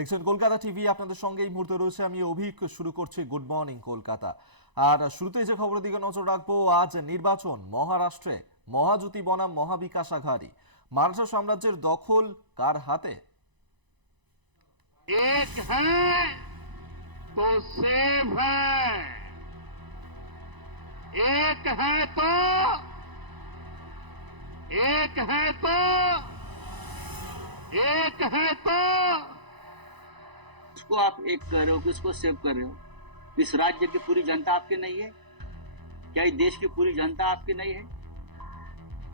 দেখছেন কলকাতা টিভি, আপনাদের সঙ্গে এই মুহূর্তে রয়েছে আমি অভিক। শুরু করছি গুড মর্নিং কলকাতা। আর শুরুতেই যে খবরের দিকে নজর রাখবো, আজ নির্বাচন মহারাষ্ট্রে। মহাজুতি বনাম মহাবিকাশ আঘাড়ি। মারাঠা সাম্রাজ্যের দখল কার হাতে? एक है तो सेब है, एक है तो एक है तो एक है तो किसको आप एक कर रहे हो, किसको सेव कर रहे हो? इस राज्य की पूरी जनता आपके नहीं है क्या? इस देश की पूरी जनता आपकी नहीं है?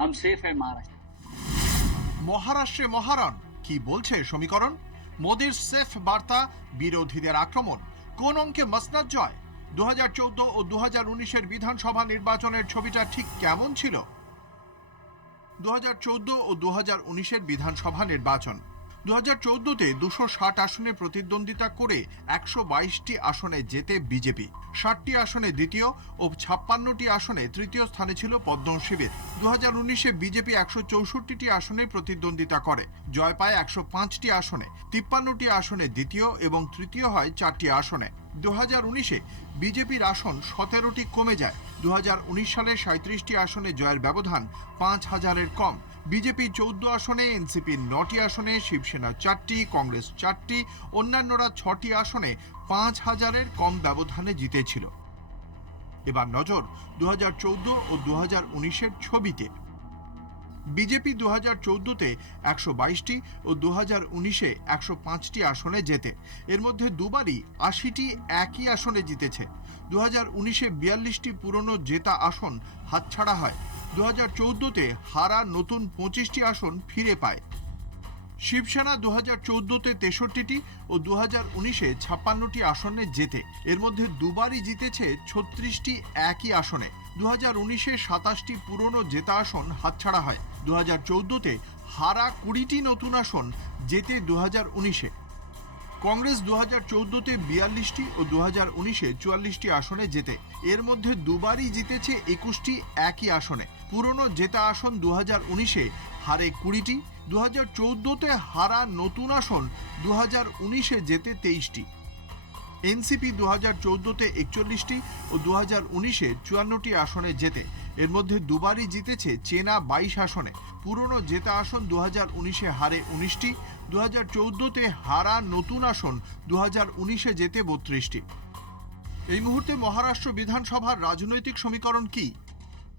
हम सेफ है महाराष्ट्र। মহারাষ্ট্রে মহারণ কি বলছে সমীকরণ? মোদির সেফ বার্তা, বিরোধীদের আক্রমণ, কোন অঙ্কে মসনদ জয়? 2014 ও 2019-এর বিধানসভা নির্বাচনের ছবিটা ঠিক কেমন ছিল? 2014 ও 2019-এর বিধানসভা নির্বাচন। 2014-তে 260 আসনে প্রতিদ্বন্দ্বিতা করে 122টি আসনে জেতে বিজেপি। 60টি আসনে দ্বিতীয় ও 56টি আসনে তৃতীয় স্থানে ছিল পদ্ম শিবির। 2019-এ বিজেপি 164টি আসনে প্রতিদ্বন্দ্বিতা করে, জয় পায় 105টি আসনে। 53টি আসনে দ্বিতীয় এবং তৃতীয় হয় 4টি আসনে। 2019-এ বিজেপির আসন 17টি কমে যায়। 2019 সালে 37টি আসনে জয়ের ব্যবধান 5000-এর কম। বিজেপি 14 আসনে, এনসিপি 9টি আসনে, শিবসেনা 4টি, কংগ্রেস 4টি, অন্যান্যরা 6টি আসনে 5000-এর কম ব্যবধানে জিতেছিল। এবার নজর 2014 ও 2019-এর ছবিতে। বিজেপি 2014-তে 122টি ও 2019-এ 105টি আসনে জেতে। এর মধ্যে দুবারই 80টি একই আসনে জিতেছে। 2019-এ 42টি পুরনো জেতা আসন হাতছাড়া হয়। 2014-তে হারা নতুন 25টি আসন ফিরে পায়। শিবসেনা 2014-তে 63টি ও 2019-এ 56টি আসনে জেতে। এর মধ্যে দুবারই জিতেছে 36টি একই আসনে। 2019-এ 27টি পুরনো জেতা আসন হাতছাড়া হয়। 2014-তে হারা 20টি নতুন আসন জেতে 2019-এ। কংগ্রেস 2014-তে 42টি ও 2019-এ 44টি আসনে জেতে। এর মধ্যে দুবারই জিতেছে 21টি একই আসনে। পুরনো জেতা আসন 2019-এ হারে 20টি। 2014-তে হারা নতুন আসন 2019-এ জেতে 23টি। এনসিপি 2014-তে 41টি ও 2019-এ 54টি আসনে জেতে। এর মধ্যে দুবারই জিতেছে চেনা 22 আসনে। পুরনো জেতা আসন 2019-এ হারে 19টি। 2014-তে হারা নতুন আসন 2019-এ জেতে 32টি। এই মুহূর্তে মহারাষ্ট্র বিধানসভার রাজনৈতিক সমীকরণ কি?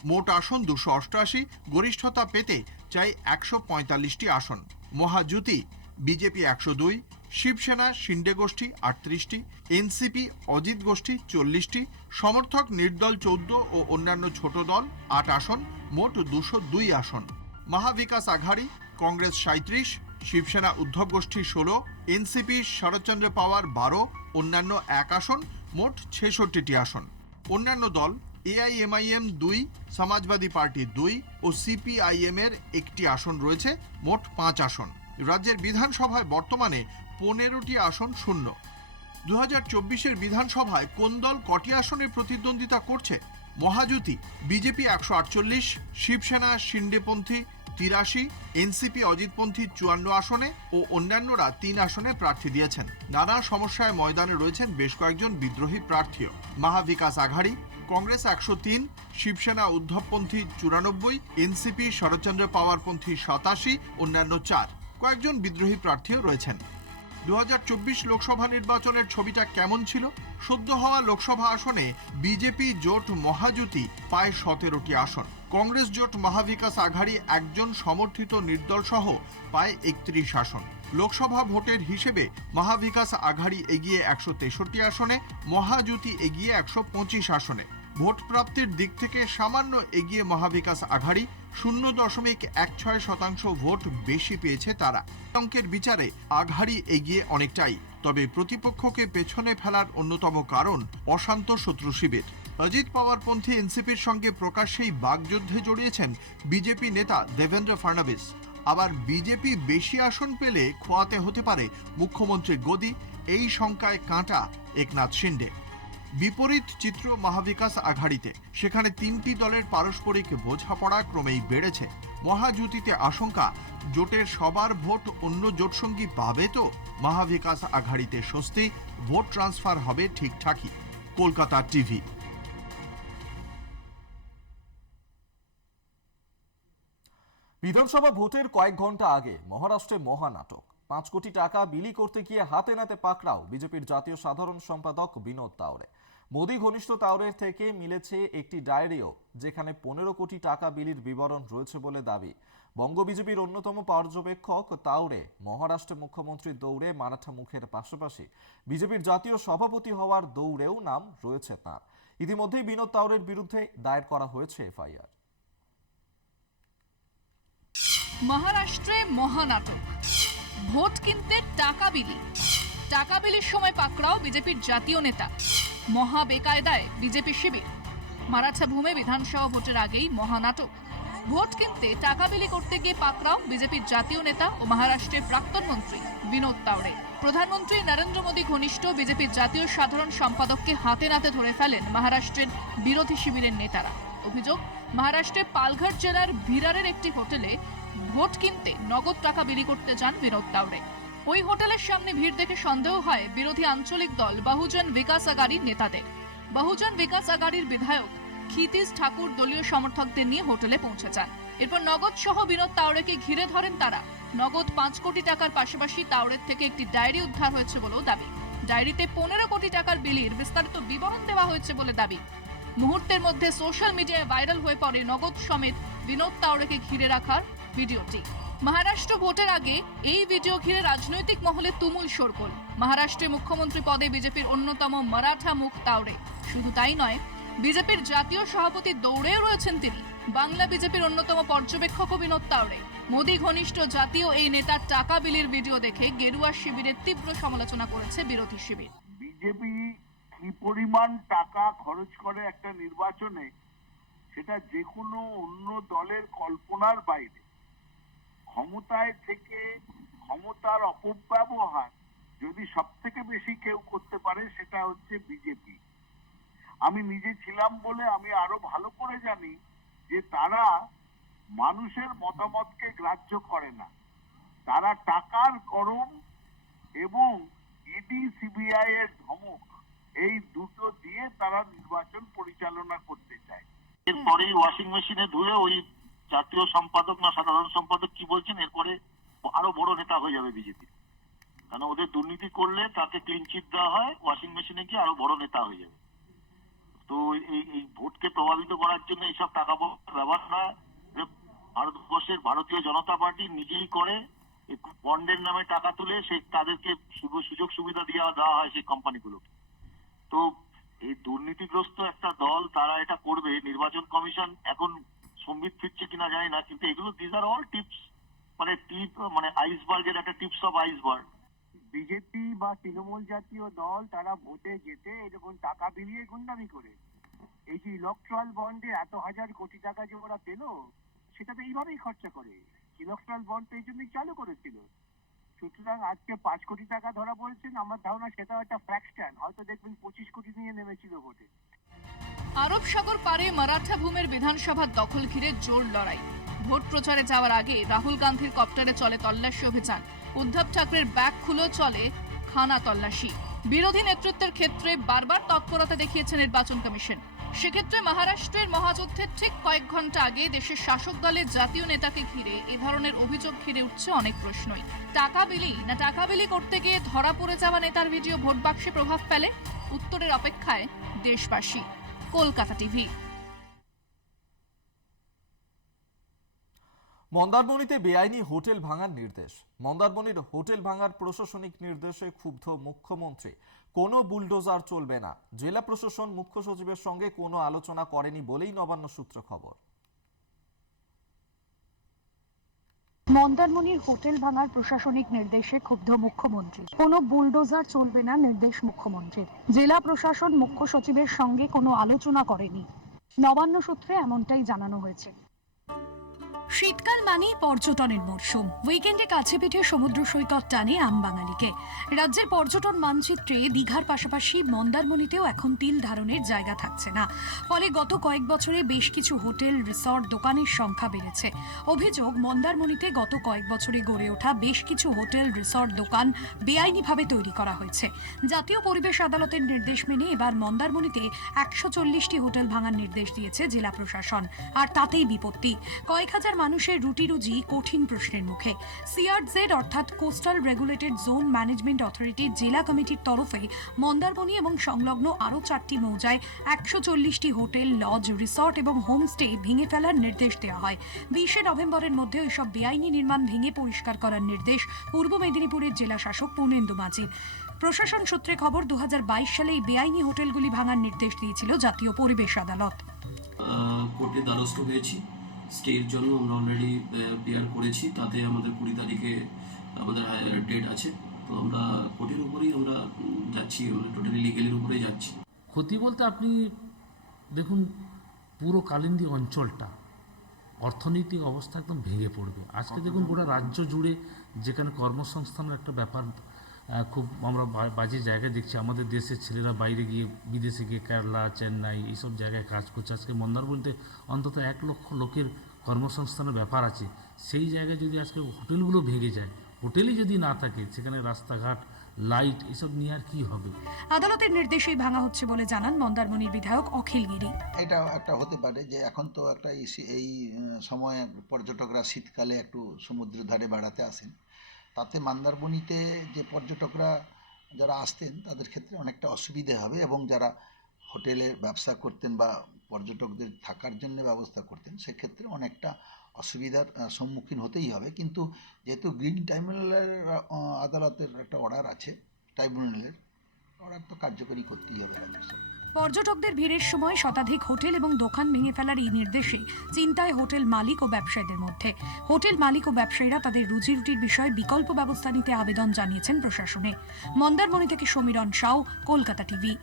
মোট আসন 288, গরিষ্ঠতা পেতে চাই 145টি আসন। মহাজুতি বিজেপি 102, শিবসেনা শিন্ডে গোষ্ঠী 38টি, এনসিপি অজিত গোষ্ঠী 40টি, সমর্থক নির্দল 14 ও অন্যান্য ছোট দল 8 আসন, মোট 202 আসন। মহাবিকাশ আঘাড়ি কংগ্রেস 37, শিবসেনা উদ্ধব গোষ্ঠী 16, এনসিপি শরৎচন্দ্র পাওয়ার 12, অন্যান্য 1 আসন, মোট 66টি আসন। অন্যান্য দল এআইএমআইএম 2, সমাজবাদী পার্টি 2 ও সিপিআইএম এর 1টি আসন রয়েছে, মোট 5 আসন। রাজ্যের বিধানসভায় বর্তমানে 15টি আসন শূন্য। 2024-এর বিধানসভায় কোন দল কটি আসনে প্রতিদ্বন্দ্বিতা করছে? মহাজুতি বিজেপি 148, শিবসেনা শিন্ডেপন্থী 83, এনসিপি অজিতপন্থী 54 আসনে ও অন্যান্যরা 3 আসনে প্রার্থী দিয়েছেন। নানা সমস্যায় ময়দানে রয়েছেন বেশ কয়েকজন বিদ্রোহী প্রার্থীও। মহাবিকাশ আঘাড়ি কংগ্রেস 103, শিবসেনা উদ্ধবপন্থী 94, এনসিপি শরৎচন্দ্র পাওয়ারপন্থী 87, অন্যান্য 4। কয়েকজন বিদ্রোহী প্রার্থীও রয়েছেন। 2024 লোকসভা নির্বাচনের ছবিটা কেমন ছিল? সদ্য হওয়া লোকসভা আসনে বিজেপি জোট মহাজুতি পায় 17টি আসন। কংগ্রেস জোট মহাবিকাশ আঘাড়ি একজন সমর্থিত নির্দল সহ পায় 31 আসন। লোকসভা ভোটের হিসেবে মহাবিকাশ আঘাড়ি এগিয়ে 163 আসনে, মহাজুতি এগিয়ে 125 আসনে। ভোট প্রাপ্তির দিক থেকে সামান্য এগিয়ে মহাবিকাশ আঘাড়ি, 0.16% ভোট বেশি পেয়েছে তারা। অঙ্কের বিচারে আঘাড়ি এগিয়ে অনেকটাই, তবে প্রতিপক্ষকে পেছনে ফেলার অন্যতম কারণ অশান্ত শত্রু শিবির। অজিত পাওয়ারপন্থী এনসিপির সঙ্গে প্রকাশ্যেই বাগযুদ্ধে জড়িয়েছেন বিজেপি নেতা দেবেন্দ্র ফডনবিস। আবার বিজেপি বেশি আসন পেলে খোয়াতে হতে পারে মুখ্যমন্ত্রী গদি, এই শঙ্কায় কাঁটা একনাথ শিন্ডে। বিপরীত চিত্র মহাবিকাশ আঘাড়িতে। সেখানে তিনটি দলের পারস্পরিক বোঝাপড়া ক্রমেই বেড়েছে। মহাজুতিতে আশঙ্কা, জোটের সবার ভোট অন্য জোটসঙ্গী পাবে তো? মহাবিকাশ আঘাড়িতে স্বস্তি, ভোট ট্রান্সফার হবে ঠিকঠাকই। কলকাতা টিভি। বিধানসভা ভোটের কয়েক ঘন্টা আগে মহারাষ্ট্রে মহানাটক। 5 কোটি টাকা বিলি করতে গিয়ে হাতে নাতে পাকড়াও বিজেপির জাতীয় সাধারণ সম্পাদক বিনোদ তাওরে। মোদি ঘনিষ্ঠ তাওরের থেকে মিলেছে একটি ডায়েরিও, যেখানে 15 কোটি টাকা বিলির বিবরণ রয়েছে বলে দাবি। বঙ্গ বিজেপির অন্যতম পর্যবেক্ষক তাওরে মহারাষ্ট্রে মুখ্যমন্ত্রীর দৌড়ে মারাঠা মুখের পাশাপাশি বিজেপির জাতীয় সভাপতি হওয়ার দৌড়েও নাম রয়েছে তাঁর। ইতিমধ্যেই বিনোদ তাওরের বিরুদ্ধে দায়ের করা হয়েছে এফআইআর। মহারাষ্ট্রে মহানাটক, ভোট কিনতে টাকা বিলি, টাকা বিলির সময় পাকড়াও বিজেপির জাতীয় নেতা, মহা বেকায়দায় বিজেপি শিবির। মারাঠা ভূমে বিধানসভা ভোটের আগেই মহানাটক, ভোট কিনতে টাকা বিলি করতে গিয়ে পাকড়াও বিজেপির জাতীয় নেতা ও মহারাষ্ট্রের প্রাক্তন মন্ত্রী বিনোদ তাওরে। প্রধানমন্ত্রী নরেন্দ্র মোদী ঘনিষ্ঠ বিজেপির জাতীয় সাধারণ সম্পাদককে হাতে নাতে ধরে ফেলেন মহারাষ্ট্রের বিরোধী শিবিরের নেতারা। অভিযোগ, মহারাষ্ট্রের পালঘর জেলার ভিরারের একটি হোটেলে ভোট কিনতে নগদ টাকা বিলি করতে যান বিনোদ তাওরে। ওই হোটেলের সামনে ভিড় দেখে সন্দেহ হয় বিরোধী আঞ্চলিক দল বহুজন বিকাশ আঘাড়ির নেতাদের। বহুজন বিকাশ আঘাড়ির বিধায়ক ক্ষিতিশ ঠাকুর দলীয় সমর্থকদের নিয়ে হোটেলে পৌঁছে যান। এরপর নগদ সহ বিনোদ তাওরেকে ঘিরে ধরেন তারা। নগদ 5 কোটি টাকার পাশাপাশি তাওরের থেকে একটি ডায়েরি উদ্ধার হয়েছে বলেও দাবি। ডায়েরিতে 15 কোটি টাকার বিলির বিস্তারিত বিবরণ দেওয়া হয়েছে বলে দাবি। মুহূর্তের মধ্যে সোশ্যাল মিডিয়ায় ভাইরাল হয়ে পড়ে নগদ সমেত বিনোদ তাওরেকে ঘিরে রাখার ভিডিওটি। মহারাষ্ট্র ভোটের আগে এই ভিডিও ঘিরে রাজনৈতিক মহলে তুমুল শোরগোল। মহারাষ্ট্রে মুখ্যমন্ত্রী পদে বিজেপির অন্যতম মারাঠা মুখ তাওরে। শুধু তাই নয়, বিজেপির জাতীয় সভাপতি দৌড়েও রয়েছেন তিনি। বাংলা বিজেপির অন্যতম পর্যবেক্ষক বিনোদ তাওরে। মোদী ঘনিষ্ঠ জাতীয় এই নেতার টাকা বিলির ভিডিও দেখে গেরুয়া শিবিরের তীব্র সমালোচনা করেছে বিরোধী শিবির। বিজেপি কি পরিমাণ টাকা খরচ করে একটা নির্বাচনে, সেটা যে কোনো অন্য দলের কল্পনার বাইরে। ক্ষমতায় থেকে ক্ষমতার অপব্যবহার যদি সব থেকে বেশি কেউ করতে পারে, সেটা হচ্ছে বিজেপি। আমি নিজে ছিলাম বলে আমি আরো ভালো করে জানি যে তারা মানুষের মতামতকে গ্রাহ্য করে না। তারা টাকার গরম এবং ইডি সিবিআই এর ধমক, এই দুটো দিয়ে তারা নির্বাচন পরিচালনা করতে চায়। এরপরেই ওয়াশিং মেশিনে ধুয়ে ওই জাতীয় সম্পাদক না সাধারণ সম্পাদক কি বলছেন, এরপরে আরো বড় নেতা হয়ে যাবে বিজেপি। কারণ ওদের দুর্নীতি করলে তাকে ক্লিন চিট দেওয়া হয়, ওয়াশিং মেশিনে গিয়ে আরো বড় নেতা হয়ে যাবে। তো এই ভোটকে প্রভাবিত করার জন্য এইসব টাকা ব্যবহারটা ভারতবর্ষের ভারতীয় জনতা পার্টি নিজেই করে। বন্ডের নামে টাকা তুলে সেই তাদেরকে সুযোগ সুবিধা দেওয়া হয় সেই কোম্পানিগুলোকে। তো এই দুর্নীতিগ্রস্ত একটা দল তারা এটা করবে। নির্বাচন কমিশন এখন সম্বিত ফিরছে কিনা জানি না, কিন্তু এগুলো দিস আর অল টিপস, মানে আইসবার্গের একটা টিপস অফ আইসবার্গ। বিজেপি বা তৃণমূল জাতীয় দল তারা ভোটে যেতে এরকম টাকা বিলিয়ে গুন্ডামি করে। এই যে ইলেকট্রাল বন্ডে এত হাজার কোটি টাকা যে ওরা পেল, সেটা তো এইভাবেই খরচা করে। ইলেকট্রাল বন্ড এই জন্যই চালু করেছিল। সুতরাং আজকে 5 কোটি টাকা ধরা পড়েছেন, আমার ধারণা সেটা একটা ফ্র্যাকশন, হয়তো দেখবেন 25 কোটি নিয়ে নেমেছিল ভোটে। আরব সাগর পারে মারাঠা ভূমের বিধানসভার দখল ঘিরে জোর লড়াই। ভোট প্রচারে যাওয়ার আগে রাহুল গান্ধীর কপ্টারে চলে তল্লাশি অভিযান। উদ্ধব ঠাকরের ব্যাগ খুলেও চলে খানা তল্লাশি। বিরোধী নেতৃত্বের ক্ষেত্রে বারবার তৎপরতা দেখিয়েছে নির্বাচন কমিশন। সেক্ষেত্রে মহারাষ্ট্রের মহাযুদ্ধের ঠিক কয়েক ঘন্টা আগে দেশের শাসক দলের জাতীয় নেতাকে ঘিরে এ ধরনের অভিযোগ ঘিরে উঠছে অনেক প্রশ্নই। টাকা বিলি না টাকা বিলি করতে গিয়ে ধরা পড়ে যাওয়া নেতার ভিডিও ভোট বাক্সে প্রভাব ফেলে? উত্তরের অপেক্ষায় দেশবাসী। কলকাতা টিভি। মন্দারমণিতে বেআইনি হোটেল ভাঙার নির্দেশ। মন্দারমণির হোটেল ভাঙার প্রশাসনিক নির্দেশে ক্ষুব্ধ মুখ্যমন্ত্রী। কোনো বুলডোজার চলবে না। জেলা প্রশাসন মুখ্য সচিবের সঙ্গে কোনো আলোচনা করেনি বলেই নবান্ন সূত্র খবর। মন্দারমণির হোটেল ভাঙার প্রশাসনিক নির্দেশে ক্ষুব্ধ মুখ্যমন্ত্রী। কোনো বুলডোজার চলবে না নির্দেশ মুখ্যমন্ত্রীর। জেলা প্রশাসন মুখ্য সচিবের সঙ্গে কোনো আলোচনা করেনি। নবান্ন সূত্রে এমনটাই জানানো হয়েছে। শীতকাল মানেই পর্যটনের মরশুম। উইকেন্ডে কাছে পিঠে সমুদ্র সৈকত টানে আমবাঙালিকে। রাজ্যের পর্যটন মানচিত্রে দীঘার পাশাপাশি মন্দারমণিতেও এখন তিল ধারণের জায়গা থাকছে না। ফলে গত কয়েক বছরে বেশ কিছু হোটেল, রিসর্ট, দোকানের সংখ্যা বেড়েছে। অভিযোগ, মন্দারমণিতে গত কয়েক বছরে গড়ে ওঠা বেশ কিছু হোটেল, রিসর্ট, দোকান বেআইনিভাবে তৈরি করা হয়েছে। জাতীয় পরিবেশ আদালতের নির্দেশ মেনে এবার মন্দারমণিতে 140টি হোটেল ভাঙার নির্দেশ দিয়েছে জেলা প্রশাসন। আর তাতেই বিপত্তি, কয়েক হাজার মানুষের রুটি রুজি কঠিন প্রশ্নের মুখে। সিআরজেড অর্থাৎ কোস্টাল রেগুলেটেড জোন ম্যানেজমেন্ট অথরিটির জেলা কমিটির তরফে মন্দারমণি এবং সংলগ্ন আরও 4টি মৌজায় 140টি হোটেল, লজ, রিসর্ট এবং হোমস্টে ভেঙে ফেলার নির্দেশ দেওয়া হয়। 20শে নভেম্বরের মধ্যে এসব বেআইনি নির্মাণ ভেঙে পরিষ্কার করার নির্দেশ পূর্ব মেদিনীপুরের জেলা শাসক পূর্ণেন্দু মাঝির। প্রশাসন সূত্রে খবর, 2022 সালে এই বেআইনি হোটেলগুলি ভাঙার নির্দেশ দিয়েছিল জাতীয় পরিবেশ আদালত। কোর্টে দ্বারস্থ হয়েছি, স্টের জন্য আমরা অলরেডি প্রেয়ার করেছি। তাতে আমাদের 20 তারিখে আমাদের ডেট আছে। তো আমরা কোর্টের উপরেই আমরা যাচ্ছি, আমরা টোটালি লিগেলের উপরেই যাচ্ছি। ক্ষতি বলতে আপনি দেখুন, পুরো কালিন্দী অঞ্চলটা অর্থনৈতিক অবস্থা একদম ভেঙে পড়বে। আজকে দেখুন গোটা রাজ্য জুড়ে যেখানে কর্মসংস্থানের একটা ব্যাপার খুব আমরা বাজে জায়গায় দেখছি। আমাদের দেশের ছেলেরা বাইরে গিয়ে, বিদেশে গিয়ে কেরালা, চেন্নাই এইসব জায়গায় কাজ করছে। আজকে মন্দারমণিতে অন্তত 1 লক্ষ লোকের কর্মসংস্থানের ব্যাপার আছে। সেই জায়গায় যদি আজকে হোটেলগুলো ভেঙে যায়, হোটেলই যদি না থাকে, সেখানে রাস্তাঘাট, লাইট এসব নিয়ে আর কি হবে? আদালতের নির্দেশেই ভাঙা হচ্ছে বলে জানান মন্দারমণির বিধায়ক অখিল গিরি। এটা একটা হতে পারে যে এখন তো একটা এই সময়ে পর্যটকরা শীতকালে একটু সমুদ্রের ধারে বেড়াতে আসেন। তাতে মন্দারমণিতে যে পর্যটকরা যারা আসতেন তাদের ক্ষেত্রে অনেকটা অসুবিধে হবে, এবং যারা হোটেলে ব্যবসা করতেন বা পর্যটকদের থাকার জন্য ব্যবস্থা করতেন সেক্ষেত্রে অনেকটা অসুবিধার সম্মুখীন হতেই হবে। কিন্তু যেহেতু গ্রিন ট্রাইব্যুনালের আদালতের একটা অর্ডার আছে, ট্রাইব্যুনালের অর্ডার তো কার্যকরী করতেই হবে রাজ্য সরকার। পর্যটকদের ভিড়ের সময় শতাধিক হোটেল এবং দোকান ভেঙে ফেলার এই নির্দেশে চিন্তায় হোটেল মালিক ও ব্যবসায়ীদের মধ্যে। হোটেল মালিক ও ব্যবসায়ীরা তাদের রুজিরুটির বিষয়ে বিকল্প ব্যবস্থা নিতে আবেদন জানিয়েছেন প্রশাসনে। মন্দারমণি থেকে সমীরণ সাউ, কলকাতা টিভি।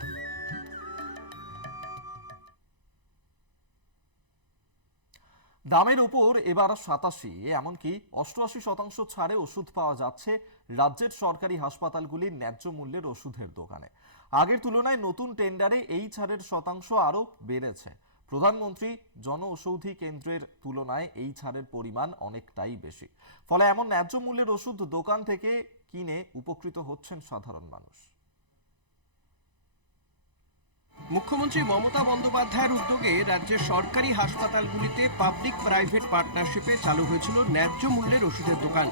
দামের উপর এবার 87, এমনকি 88% ছাড়ে ওষুধ পাওয়া যাচ্ছে রাজ্যের সরকারি হাসপাতালগুলির ন্যায্য মূল্যের ওষুধের দোকানে। আগের তুলনায় নতুন টেন্ডারে এই ছাড়ের শতাংশ আরও বেড়েছে। প্রধানমন্ত্রী জন ঔষধি কেন্দ্রের তুলনায় এই ছাড়ের পরিমাণ অনেকটাই বেশি। ফলে এমন ন্যায্য মূল্যের ওষুধ দোকান থেকে কিনে উপকৃত হচ্ছেন সাধারণ মানুষ। মুখ্যমন্ত্রী মমতা বন্দ্যোপাধ্যায়ের উদ্যোগে রাজ্যের সরকারি হাসপাতালগুলিতে পাবলিক প্রাইভেট পার্টনারশিপে চালু হয়েছিল ন্যায্য মূল্যের ওষুধের দোকান।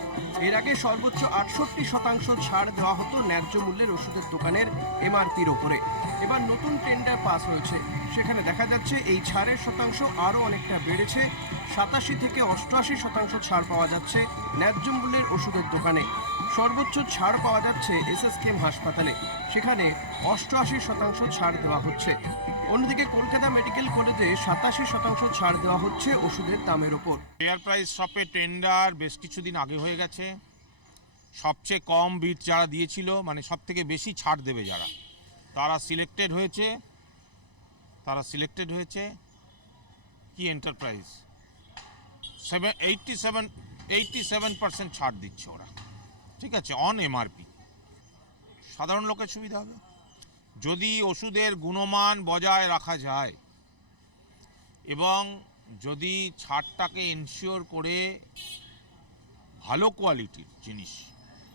এর আগে সর্বোচ্চ 68% ছাড় দেওয়া হতো ন্যায্য মূল্যের ওষুধের দোকানের এমআরপির ওপরে। এবার নতুন টেন্ডার পাস হয়েছে, সেখানে দেখা যাচ্ছে এই ছাড়ের শতাংশ আরও অনেকটা বেড়েছে। 87 থেকে 88% ছাড় পাওয়া যাচ্ছে ন্যায্য মূল্যের ওষুধের দোকানে। সর্বোচ্চ ছাড় পাওয়া যাচ্ছে এসএসকেএম হাসপাতালে, সেখানে 88% ছাড় দেওয়া হচ্ছে। অন্যদিকে কলকাতা মেডিকেল কলেজে 87% ছাড় দেওয়া হচ্ছে ওষুধের দামের ওপর। ফেয়ার প্রাইস শপে টেন্ডার বেশ কিছুদিন আগে হয়ে গেছে। সবচেয়ে কম বিট যারা দিয়েছিল, মানে সব থেকে বেশি ছাড় দেবে যারা, তারা সিলেক্টেড হয়েছে কি এন্টারপ্রাইজ। 87% ছাড় দিচ্ছে ওরা, ঠিক আছে, অন এমআরপি। সাধারণ লোকের সুবিধা হবে যদি ওষুধের গুণমান বজায় রাখা যায় এবং যদি ছাড়টাকে ইনশিওর করে ভালো কোয়ালিটির জিনিস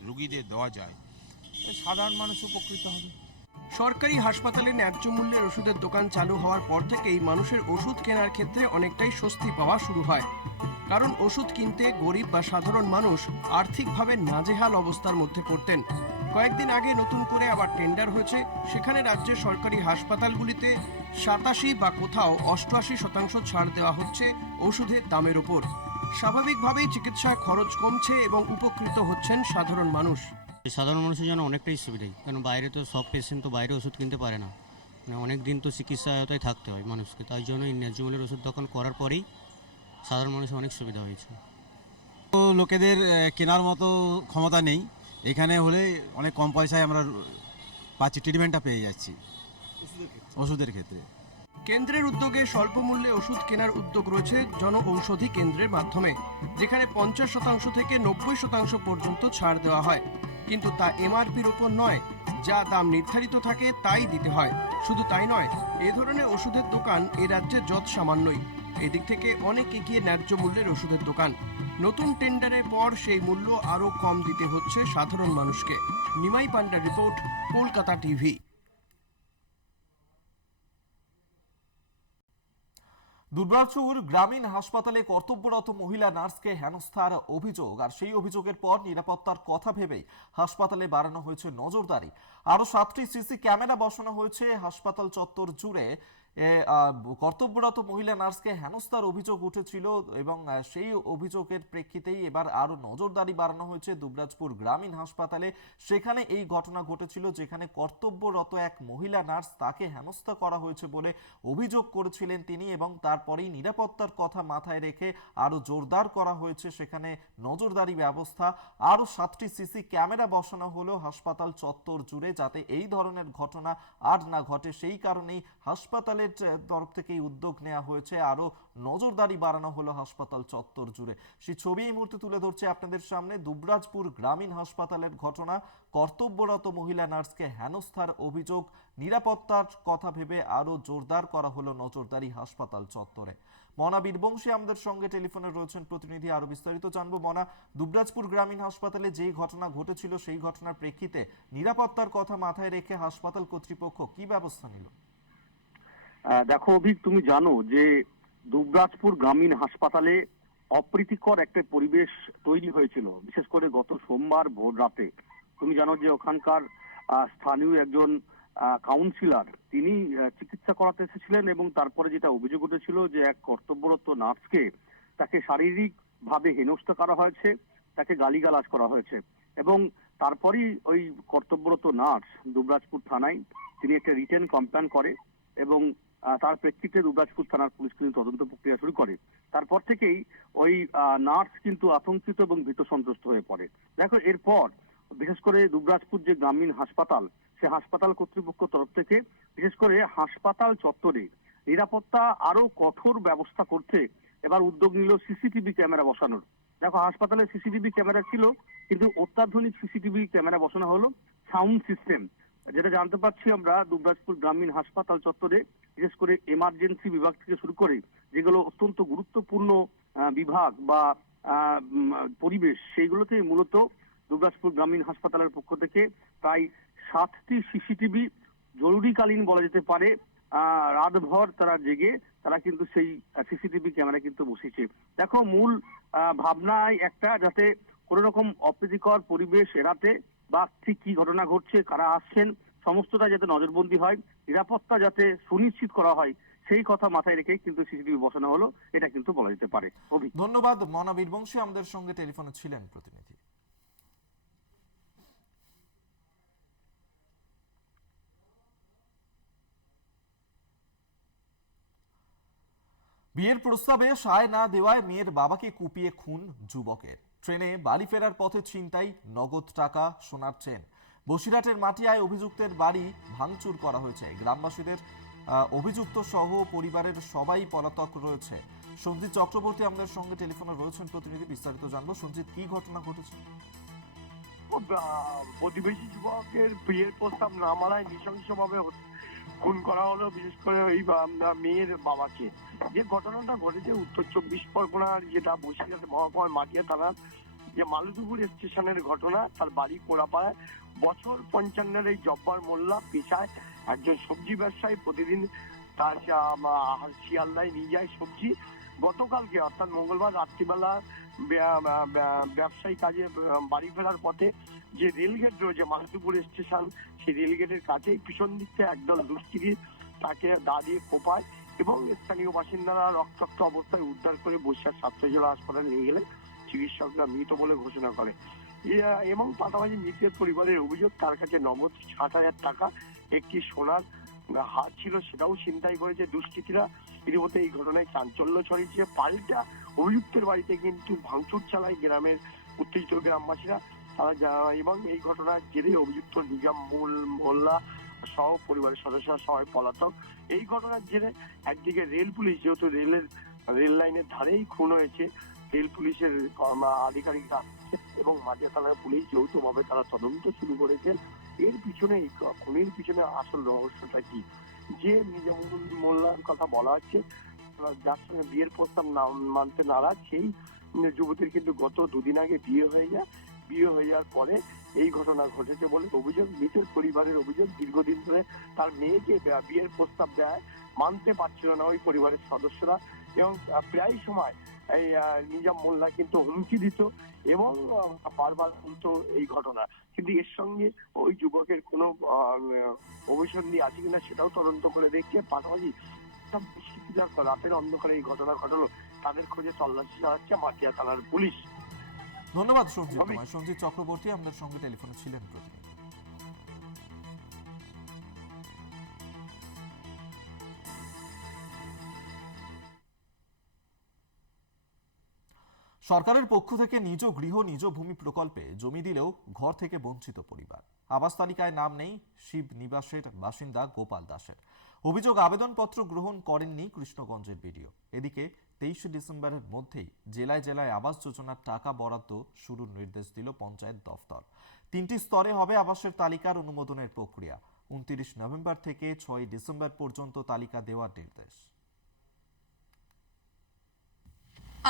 রোগীদের দেওয়া যায়, সাধারণ মানুষ উপকৃত হবে। সরকারি হাসপাতালে ন্যায্য মূল্যের ওষুধের দোকান চালু হওয়ার পর থেকেই মানুষের ওষুধ কেনার ক্ষেত্রে অনেকটাই স্বস্তি পাওয়া শুরু হয়। কারণ ওষুধ কিনতে গরিব বা সাধারণ মানুষ আর্থিকভাবে নাজেহাল অবস্থার মধ্যে পড়তেন। কয়েকদিন আগে নতুন করে আবার টেন্ডার হয়েছে, সেখানে রাজ্যের সরকারি হাসপাতালগুলিতে 87 বা কোথাও 88% ছাড় দেওয়া হচ্ছে ওষুধের দামের ওপর। স্বাভাবিকভাবেই চিকিৎসায় খরচ কমছে এবং উপকৃত হচ্ছেন সাধারণ মানুষ। সাধারণ মানুষের জন্য অনেকটাই সুবিধাই, কারণ বাইরে তো সব পেশেন্ট তো বাইরে ওষুধ কিনতে পারে না, মানে অনেক দিন তো চিকিৎসায় থাকতে হয় মানুষকে। তাই জন্য এই ন্যায্য মূল্যের ওষুধ দোকান করার পরেই সাধারণ মানুষের অনেক সুবিধা হয়েছে। তো লোকেদের কেনার মতো ক্ষমতা নেই, এখানে হলে অনেক কম পয়সায় আমরা পাচ্ছি, ট্রিটমেন্টটা পেয়ে যাচ্ছি ওষুধের ক্ষেত্রে। কেন্দ্রের উদ্যোগে স্বল্প মূল্যে ওষুধ কেনার উদ্যোগ রয়েছে জন ঔষধি কেন্দ্রের মাধ্যমে, যেখানে 50% থেকে 90% পর্যন্ত ছাড় দেওয়া হয়। কিন্তু তা এমআরপির ওপর নয়, যা দাম নির্ধারিত থাকে তাই দিতে হয়। শুধু তাই নয়, এ ধরনের ওষুধের দোকান এ রাজ্যে যৎ সামান্যই। এদিক থেকে অনেক এগিয়ে ন্যায্য মূল্যের ওষুধের দোকান। নতুন টেন্ডারের পর সেই মূল্য আরও কম দিতে হচ্ছে সাধারণ মানুষকে। নিমাই পান্ডার রিপোর্ট, কলকাতা টিভি। দুর্গাপুর গ্রামীণ হাসপাতালে কর্তব্যরত মহিলা নার্সকে হেনস্থার অভিযোগ, আর সেই অভিযোগের পর নিরাপত্তার কথা ভেবেই হাসপাতালে বাড়ানো হয়েছে নজরদারি। আরো 7টি সিসি ক্যামেরা বসানো হয়েছে হাসপাতাল চত্বর জুড়ে। কর্তব্যরত মহিলা নার্সকে হেনস্থার অভিযোগ উঠেছিল এবং সেই অভিযোগের প্রেক্ষিতেই এবার আরো নজরদারি বাড়ানো হয়েছে দুবরাজপুর গ্রামীণ হাসপাতালে। সেখানে এই ঘটনা ঘটেছিল, যেখানে কর্তব্যরত এক মহিলা নার্স, তাকে হেনস্থা করা হয়েছে বলে অভিযোগ করেছিলেন তিনি, এবং তারপরেই নিরাপত্তার কথা মাথায় রেখে আরো জোরদার করা হয়েছে সেখানে নজরদারি ব্যবস্থা। আরো 7টি সিসি ক্যামেরা বসানো হলো হাসপাতাল চত্বর জুড়ে, যাতে এই ধরনের ঘটনা আর না ঘটে। সেই কারণেই হাসপাতালের তরফ থেকে উদ্যোগ নেওয়া হয়েছে, আরো নজরদারি বাড়ানো হলো হাসপাতাল চত্বর জুড়ে। সেই ছবি এই মুহূর্তে তুলে ধরছে আপনাদের সামনে দুবরাজপুর গ্রামীণ হাসপাতালের ঘটনা। কর্তব্যরত মহিলা নার্সকে হেনস্থার অভিযোগ, নিরাপত্তার কথা ভেবে আরো জোরদার করা হলো নজরদারি হাসপাতাল চত্বরে। মনা বীরবংশী আমাদের সঙ্গে টেলিফোনে রয়েছেন প্রতিনিধি, আরো বিস্তারিত জানবো। মনা, দুবরাজপুর গ্রামীণ হাসপাতালে যেই ঘটনা ঘটেছিল সেই ঘটনার প্রেক্ষিতে নিরাপত্তার কথা মাথায় রেখে হাসপাতাল কর্তৃপক্ষ কি ব্যবস্থা নিল? দেখো অভিক, তুমি জানো যে দুবরাজপুর গ্রামীণ হাসপাতালে অপ্রীতিকর একটা পরিবেশ তৈরি হয়েছিল, বিশেষ করে গত সোমবার ভোর রাতে। তুমি জানো যে ওখানকার স্থানীয় একজন কাউন্সিলর, তিনি চিকিৎসা করাতে এসেছিলেন এবং তারপরে যেটা অভিযোগ উঠেছিল যে এক কর্তব্যরত নার্সকে তাকে শারীরিক ভাবে হেনস্থা করা হয়েছে, তাকে গালিগালাজ করা হয়েছে। এবং তারপরেই ওই কর্তব্যরত নার্স দুবরাজপুর থানায় তিনি একটা রিটেন কমপ্লেন করে এবং তার প্রেক্ষিতে দুবরাজপুর থানার পুলিশ কিন্তু তদন্ত প্রক্রিয়া শুরু করে। তারপর থেকেই ওই নার্স কিন্তু আতঙ্কিত এবং ভীত সন্ত্রস্ত হয়ে পড়ে। দেখো, এরপর বিশেষ করে দুবরাজপুর যে গ্রামীণ হাসপাতাল, সে হাসপাতাল কর্তৃপক্ষ তরফ থেকে বিশেষ করে হাসপাতাল চত্বরে নিরাপত্তা আরো কঠোর ব্যবস্থা করতে এবার উদ্যোগ নিল সিসিটিভি ক্যামেরা বসানোর। দেখো, হাসপাতালে সিসিটিভি ক্যামেরা ছিল, কিন্তু অত্যাধুনিক সিসিটিভি ক্যামেরা বসানো হলো সাউন্ড সিস্টেম। যেটা জানতে পারছি আমরা, দুবরাজপুর গ্রামীণ হাসপাতাল চত্বরে বিশেষ করে এমার্জেন্সি বিভাগ থেকে শুরু করে যেগুলো অত্যন্ত গুরুত্বপূর্ণ বিভাগ বা পরিবেশ, সেইগুলোতে মূলত দুবরাজপুর গ্রামীণ হাসপাতালের পক্ষ থেকে প্রায় 7টি সিসিটিভি জরুরিকালীন বলা যেতে পারে রাতভর তারা জেগে তারা কিন্তু সেই সিসিটিভি ক্যামেরা কিন্তু বসেছে। দেখো, মূল ভাবনায় একটা, যাতে কোনো রকম অপ্রীতিকর পরিবেশ এড়াতে বা ঠিক কি ঘটনা ঘটছে, কারা আসছেন, সমস্তটা যাতে নজরবন্দি হয়, নিরাপত্তা যাতে সুনিশ্চিত করা হয়, সেই কথা মাথায় রেখে কিন্তু সিসিটিভি বসানো হলো, এটা কিন্তু বলা যেতে পারে। ধন্যবাদ মনা বীরবংশী আমাদের সঙ্গে টেলিফোনে ছিলেন প্রতিনিধি। বিয়ের প্রস্তাবে সায় না দেওয়ায় মেয়ের বাবাকে কুপিয়ে খুন যুবকের। ট্রেনে বাড়ি ফেরার পথে ছিনতাই, নগদ টাকা, সোনার চেন। বসিরহাটের মাটিয়ায় অভিযুক্তের বাড়ি ভাঙচুর করা হয়েছে। গ্রামবাসীদের অভিযুক্ত সহ পরিবারের সবাই পলাতক রয়েছে। সঞ্জিত চক্রবর্তী আমাদের সঙ্গে টেলিফোনে রয়েছেন প্রতিনিধি, বিস্তারিত জানবো। সঞ্জিত, কি ঘটনা ঘটেছে? প্রতিবেশী যুবকের বিয়ের প্রস্তাব না মানায় নৃশংসভাবে খুন করা হলো, বিশেষ করে ওই মেয়ের বাবাকে। যে ঘটনাটা ঘটেছে উত্তর 24 পরগনার, যেটা বসিরহাট মহকুমার মাটিয়া থানার যে মালুদুপুর স্টেশনের ঘটনা। তার বাড়ি কোড়াপাড়ায়। বছর 55 এই জব্বার মোল্লা পেশায় একজন সবজি ব্যবসায়ী, প্রতিদিন তার শিয়ালদায় নিয়ে যায় সবজি। গতকালকে অর্থাৎ মঙ্গলবার রাত্রিবেলা ব্যবসায়ী কাজে বাড়ি ফেরার পথে যে রেলগেট রয়েছে মালুদুপুর স্টেশন, সেই রেলগেটের কাছেই পিছন দিক থেকে একদল দুষ্কৃতী তাকে দা দিয়ে কোপায় এবং স্থানীয় বাসিন্দারা রক্তাক্ত অবস্থায় উদ্ধার করে বসিরহাট সাতটা জেলা হাসপাতালে নিয়ে গেলে চিকিৎসকরা মৃত বলে ঘোষণা করে। এবং পাশাপাশি মৃতের পরিবারের অভিযোগ, তার কাছে নগদ 60,000 টাকা, একটি সোনার হার ছিল, সেটাও ছিনতাই করেছে দুষ্কৃতীরা। ইতিমধ্যে এই ঘটনায় চাঞ্চল্য ছড়িয়েছে। পাল্টা অভিযুক্তের বাড়িতে কিন্তু ভাঙচুর চালায় গ্রামের উত্তেজিত গ্রামবাসীরা। তারা এবং এই ঘটনার জেরে অভিযুক্ত নিজাম মোল্লা সহ পরিবারের সদস্যরা সবাই পলাতক। এই ঘটনার জেরে একদিকে রেল পুলিশ, যেহেতু রেল লাইনের ধারেই খুন হয়েছে, রেল পুলিশের আধিকারিকরা এবং মাটিয়া থানার পুলিশ যৌথভাবে তারা তদন্ত শুরু করেছেন। এর পিছনে, এই খুনের পিছনে আসল রহস্যটা কি? যে নিজামুল মোল্লার কথা বলা হচ্ছে, যার সঙ্গে বিয়ের প্রস্তাব মানতে নারাজ, সেই যুবতীর কিন্তু গত দুদিন আগে বিয়ে হয়ে যায়। বিয়ে হয়ে যাওয়ার পরে এই ঘটনা ঘটেছে বলে অভিযোগ। মৃতের পরিবারের অভিযোগ, দীর্ঘদিন ধরে তার মেয়েকে বিয়ের প্রস্তাব দেয়, মানতে পারছিল না ওই পরিবারের সদস্যরা, এবং প্রায় সময় এই নিজাম মোল্লা কিন্তু হুমকি দিত এবং বারবার বলতো এই ঘটনা। কিন্তু এর সঙ্গে ওই যুবকের কোনো অভিসন্ধি আছে কিনা সেটাও তদন্ত করে দেখছে। পাশাপাশি রাতের অন্ধকারে এই ঘটনা ঘটলো, তাদের খোঁজে তল্লাশি চালাচ্ছে মাটিয়া থানার পুলিশ। ধন্যবাদ সঞ্জিত তোমায়। সঞ্জিত চক্রবর্তী আমাদের সঙ্গে টেলিফোনে ছিলেন প্রতিনিধি। সরকারের পক্ষ থেকে নিজ গৃহ নিজ ভূমি প্রকল্পে জমি দিলেও ঘর থেকে বঞ্চিত পরিবার। আবাস তালিকায় নাম নেই শিব নিবাসের বাসিন্দা গোপাল দাসের। অভিযোগ, আবেদনপত্র গ্রহণ করেননি কৃষ্ণগঞ্জের বিডিও। এদিকে 23 ডিসেম্বরের মধ্যেই জেলায় জেলায় আবাস যোজনার টাকা বরাদ্দ শুরুর নির্দেশ দিল পঞ্চায়েত দফতর। 3টি স্তরে হবে আবাসের তালিকার অনুমোদনের প্রক্রিয়া। 29 নভেম্বর থেকে 6 ডিসেম্বর পর্যন্ত তালিকা দেওয়ার নির্দেশ।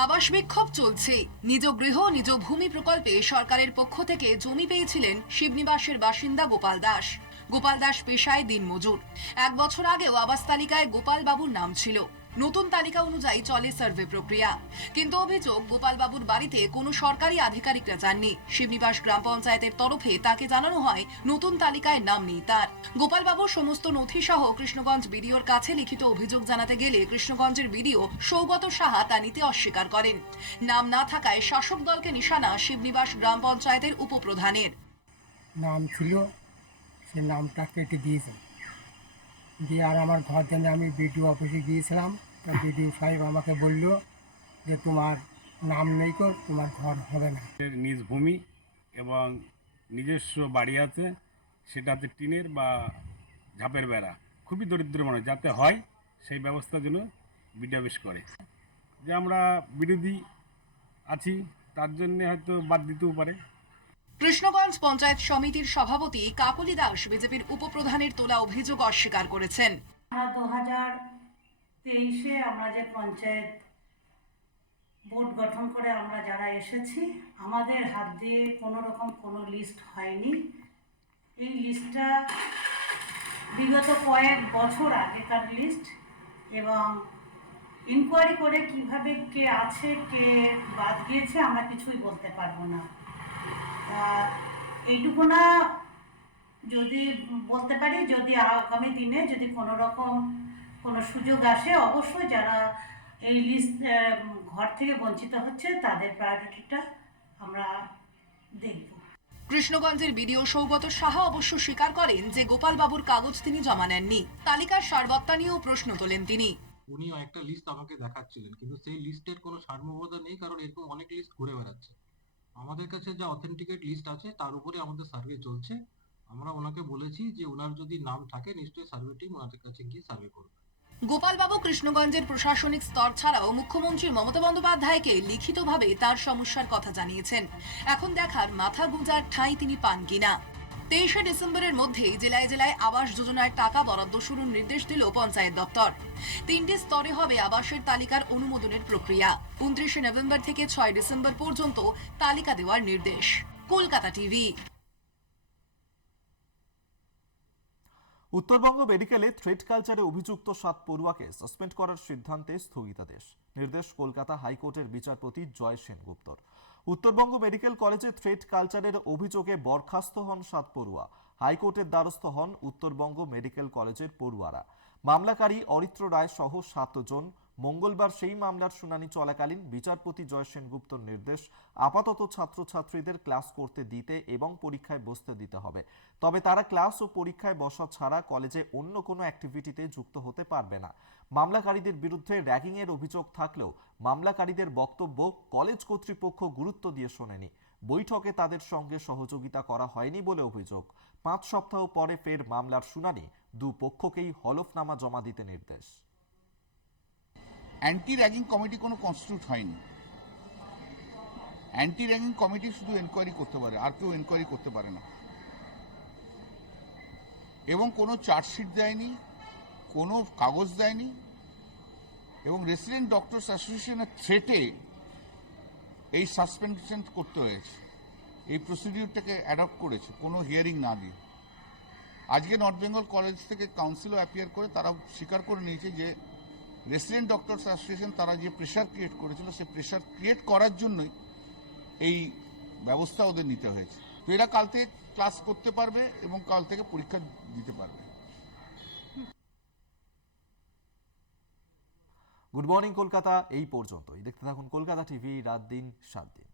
আবাস বিক্ষোভ চলছে। নিজ গৃহ নিজ ভূমি প্রকল্পে সরকারের পক্ষ থেকে জমি পেয়েছিলেন শিবনিবাসের বাসিন্দা গোপাল দাস। গোপাল দাস পেশায় দিনমজুর। 1 বছর আগেও আবাস তালিকায় গোপাল বাবুর নাম ছিল। নতুন তালিকা অনুযায়ী চলে সার্ভে প্রক্রিয়া। কিন্তু অভিযোগ, গোপাল বাবুর বাড়িতে কোনো সরকারি আধিকারিকরা যাননি। শিবনিবাস গ্রাম পঞ্চায়েতের তরফে তাকে জানানো হয় নতুন তালিকায় নাম নেই তার। গোপাল বাবুর সমস্ত নথি সহ কৃষ্ণগঞ্জ বিডিওর কাছে লিখিত অভিযোগ জানাতে গেলে কৃষ্ণগঞ্জের বিডিও সৌগত সাহা তা নিতে অস্বীকার করেন। নাম না থাকায় শাসক দলকে নিশানা শিবনিবাস গ্রাম পঞ্চায়েতের উপপ্রধানের। নাম ছিল, সে নামটা কেটে দিয়েছে দিয়ে, আর আমার ঘর জন্য আমি বিডিও অফিসে গিয়েছিলাম। বিডিও সাহেব আমাকে বলল যে তোমার নাম নেই, তো তোমার ঘর হবে না। নিজ ভূমি এবং নিজস্ব বাড়ি আছে, সেটাতে টিনের বা ঝাপের বেড়া, খুবই দরিদ্র মানুষ যাতে হয় সেই ব্যবস্থার জন্য বিডিও অফিস করে। যে আমরা বিরোধী আছি তার জন্য হয়তো বাদ দিতেও পারে। কৃষ্ণগঞ্জ পঞ্চায়েত সমিতির সভাপতি কাকলি দাস বিজেপির উপপ্রধানের তোলা অভিযোগ অস্বীকার করেছেন। 2023-এ আমরা যে পঞ্চায়েত বোর্ড গঠন করে আমরা যারা এসেছি, আমাদের হাত দিয়ে কোনো রকম কোনো লিস্ট হয়নি। এই লিস্টটা বিগত কয়েক বছর আগেকার লিস্ট, এবং ইনকোয়ারি করে কিভাবে কে আছে কে বাদ গিয়েছে আমরা কিছুই বলতে পারবো না। এইটুকু না যদি বলতে পারি, যদি আগামী দিনে যদি কোনো রকম কোনো সুযোগ আসে, অবশ্যই যারা এই লিস্ট ঘর থেকে বঞ্চিত হচ্ছে তাদের প্রায়োরিটিটা আমরা দেখব। কৃষ্ণগঞ্জের বিডিও সৌগত সাহা অবশ্য স্বীকার করেন যে গোপাল বাবুর কাগজ তিনি জমা নেননি। তালিকার সারবত্তা নিয়েও প্রশ্ন তোলেন তিনি। উনি একটা লিস্ট আমাকে দেখাচ্ছিলেন, কিন্তু সেই লিস্টের কোনো সার্বভৌমতা নেই, কারণ এরকম অনেক লিস্ট ঘুরে বেড়াচ্ছে। আমাদের কাছে যা অথেন্টিকেট লিস্ট আছে তার উপরে আমাদের সার্ভে চলছে। আমরা ওনাকে বলেছি যে ওনার যদি নাম থাকে নিশ্চয়ই সার্ভে টিম ওনাদের কাছে গিয়ে সার্ভে করবে। গোপালবাবু কৃষ্ণগঞ্জের প্রশাসনিক স্তর ছাড়াও মুখ্যমন্ত্রী মমতা বন্দ্যোপাধ্যায়কে লিখিতভাবে তার সমস্যার কথা জানিয়েছেন। এখন দেখার মাথা গুঁজার ঠাঁই তিনি পান কিনা। 23 ডিসেম্বরের মধ্যেই জেলায় জেলায় আবাস যোজনার টাকা বরাদ্দ শুরুর নির্দেশ দিল পঞ্চায়েত দপ্তর। 3টি স্তরে হবে আবাসের তালিকার অনুমোদনের প্রক্রিয়া। 29 নভেম্বর থেকে 6 ডিসেম্বর পর্যন্ত তালিকা দেওয়ার নির্দেশ। কলকাতা টিভি। উত্তরবঙ্গ মেডিকেলে থ্রেড কালচারে অভিযুক্ত 7 পড়ুয়াকে সাসপেন্ড করার সিদ্ধান্তে স্থগিতাদেশ। নির্দেশ কলকাতা হাইকোর্টের বিচারপতি জয় সেনগুপ্তর। উত্তরবঙ্গ মেডিকেল কলেজে থ্রেড কালচারের অভিযোগে বরখাস্ত হন 7 পড়ুয়া। হাইকোর্টের দ্বারস্থ হন উত্তরবঙ্গ মেডিকেল কলেজের পড়ুয়ারা। মামলাকারী অরিত্র রায় সহ 7 জন। মঙ্গলবার সেই মামলার শুনানি চলাকালীন বিচারপতি জয় সেনগুপ্তর নির্দেশ, আপাতত ছাত্রছাত্রীদের ক্লাস করতে দিতে এবং পরীক্ষায় বসতে দিতে হবে। তবে তারা ক্লাস ও পরীক্ষায় বসা ছাড়া কলেজে অন্য কোনো অ্যাক্টিভিটিতে যুক্ত হতে পারবে না। মামলাকারীদের বিরুদ্ধে র্যাগিংয়ের অভিযোগ থাকলেও মামলাকারীদের বক্তব্য কলেজ কর্তৃপক্ষ গুরুত্ব দিয়ে শোনেনি। বৈঠকে তাদের সঙ্গে সহযোগিতা করা হয়নি বলে অভিযোগ। 5 সপ্তাহ পরে ফের মামলার শুনানি, দুপক্ষকেই হলফনামা জমা দিতে নির্দেশ। অ্যান্টি র্যাগিং কমিটি কোনো কনস্টিটিউট হয়নি। অ্যান্টি র্যাগিং কমিটি শুধু এনকোয়ারি করতে পারে, আর কেউ এনকোয়ারি করতে পারে না। এবং কোনো চার্জশিট দেয়নি, কোনো কাগজ দেয়নি, এবং রেসিডেন্ট ডক্টরস অ্যাসোসিয়েশনের থ্রেটে এই সাসপেনশন করতে হয়েছে, এই প্রসিডিউরটাকে অ্যাডপ্ট করেছে কোনো হিয়ারিং না দিয়ে। আজকে নর্থ বেঙ্গল কলেজ থেকে কাউন্সিলও অ্যাপিয়ার করে তারা স্বীকার করে নিয়েছে যে রেসিডেন্ট ডক্টরস অ্যাসোসিয়েশন তারা যে প্রেশার ক্রিয়েট করেছিল, সেই প্রেশার ক্রিয়েট করার জন্যই এই ব্যবস্থা ওদের নিতে হয়েছে। তো এরা কাল থেকে ক্লাস করতে পারবে এবং কাল থেকে পরীক্ষা দিতে পারবে। গুড মর্নিং কলকাতা এই পর্যন্তই। দেখতে থাকুন কলকাতা টিভি, রাত দিন 7 দিন।